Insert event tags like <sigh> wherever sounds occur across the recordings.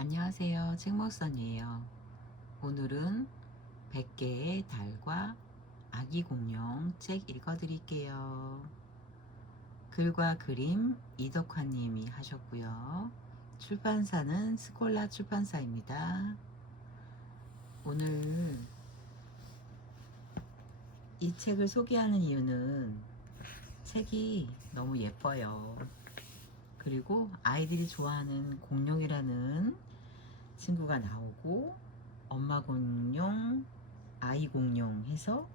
안녕하세요. 책먹선이에요. 오늘은 100개의 달과 아기 공룡 책 읽어드릴게요. 글과 그림 이덕화님이 하셨고요. 출판사는 스콜라 출판사입니다. 오늘 이 책을 소개하는 이유는 책이 너무 예뻐요. 그리고 아이들이 좋아하는 공룡이라는 친구가 나오고 엄마 공룡, 아이 공룡 해서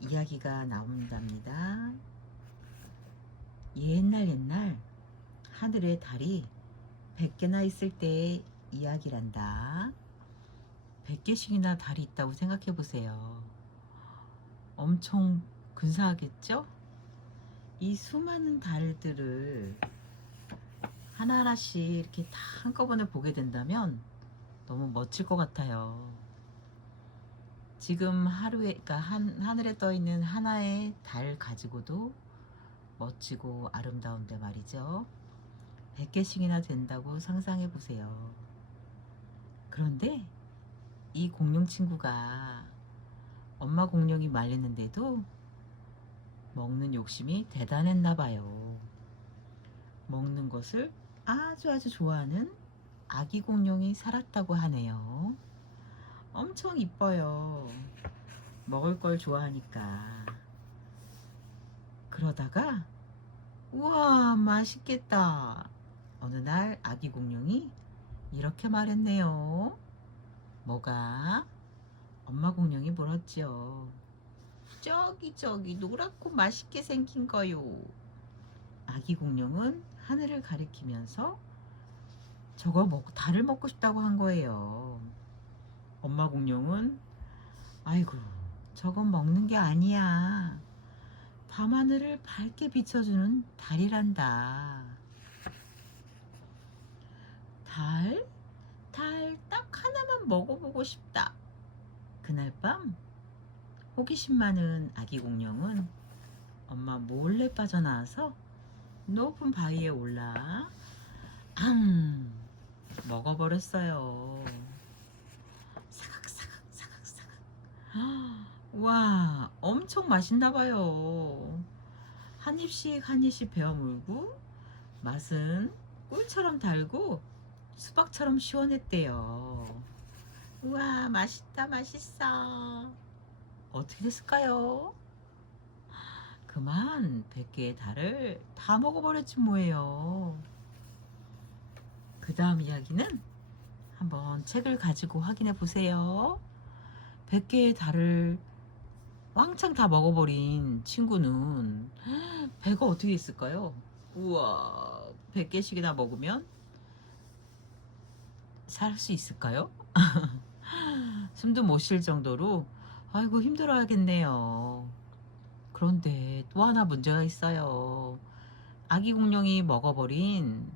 이야기가 나온답니다. 옛날 옛날 하늘에 달이 100개나 있을 때의 이야기란다. 100개씩이나 달이 있다고 생각해 보세요. 엄청 근사하겠죠? 이 수많은 달들을 하나하나씩 이렇게 다 한꺼번에 보게 된다면 너무 멋질 것 같아요. 지금 하루에, 그러니까 한, 하늘에 떠 있는 하나의 달 가지고도 멋지고 아름다운데 말이죠. 100개씩이나 된다고 상상해 보세요. 그런데 이 공룡 친구가 엄마 공룡이 말렸는데도 먹는 욕심이 대단했나 봐요. 먹는 것을 아주 아주 좋아하는 아기 공룡이 살았다고 하네요. 엄청 이뻐요. 먹을 걸 좋아하니까. 그러다가 우와 맛있겠다. 어느 날 아기 공룡이 이렇게 말했네요. 뭐가? 엄마 공룡이 물었지요. 저기 저기 노랗고 맛있게 생긴 거요. 아기 공룡은 하늘을 가리키면서 저거 먹고 달을 먹고 싶다고 한 거예요. 엄마 공룡은 아이고 저건 먹는 게 아니야. 밤하늘을 밝게 비춰주는 달이란다. 달? 달 딱 하나만 먹어보고 싶다. 그날 밤 호기심 많은 아기 공룡은 엄마 몰래 빠져나와서 높은 바위에 올라 앙 먹어버렸어요. 사각 사각 사각 사각. <gasps> 와 엄청 맛있나 봐요. 한 입씩 한 입씩 베어 물고 맛은 꿀처럼 달고 수박처럼 시원했대요. 우와 맛있다 맛있어. 어떻게 됐을까요? 그만 100개의 달을 다 먹어버렸지 뭐예요. 그 다음 이야기는 한번 책을 가지고 확인해 보세요. 100개의 달을 왕창 다 먹어버린 친구는 배가 어떻게 있을까요? 우와 100개씩이나 먹으면 살 수 있을까요? <laughs> 숨도 못 쉴 정도로 아이고 힘들어하겠네요. 그런데 또 하나 문제가 있어요. 아기 공룡이 먹어버린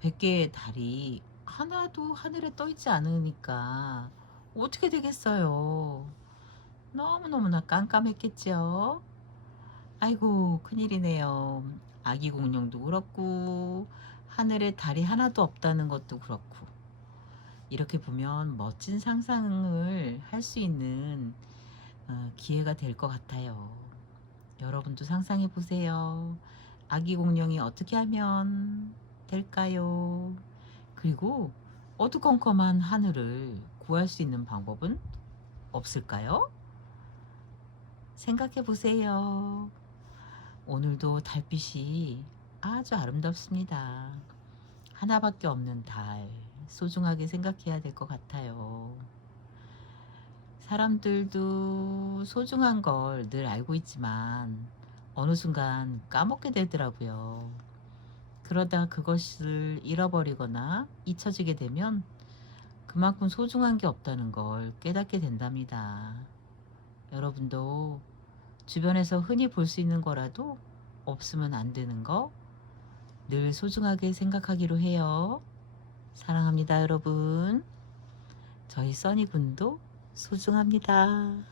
100개의 달이 하나도 하늘에 떠 있지 않으니까 어떻게 되겠어요? 너무너무나 깜깜했겠죠? 아이고 큰일이네요. 아기 공룡도 그렇고 하늘에 달이 하나도 없다는 것도 그렇고 이렇게 보면 멋진 상상을 할 수 있는 어, 기회가 될 것 같아요. 여러분도 상상해 보세요. 아기 공룡이 어떻게 하면 될까요? 그리고 어두컴컴한 하늘을 구할 수 있는 방법은 없을까요? 생각해 보세요. 오늘도 달빛이 아주 아름답습니다. 하나밖에 없는 달, 소중하게 생각해야 될 것 같아요. 사람들도 소중한 걸 늘 알고 있지만 어느 순간 까먹게 되더라고요. 그러다 그것을 잃어버리거나 잊혀지게 되면 그만큼 소중한 게 없다는 걸 깨닫게 된답니다. 여러분도 주변에서 흔히 볼 수 있는 거라도 없으면 안 되는 거 늘 소중하게 생각하기로 해요. 사랑합니다, 여러분. 저희 써니 군도 소중합니다.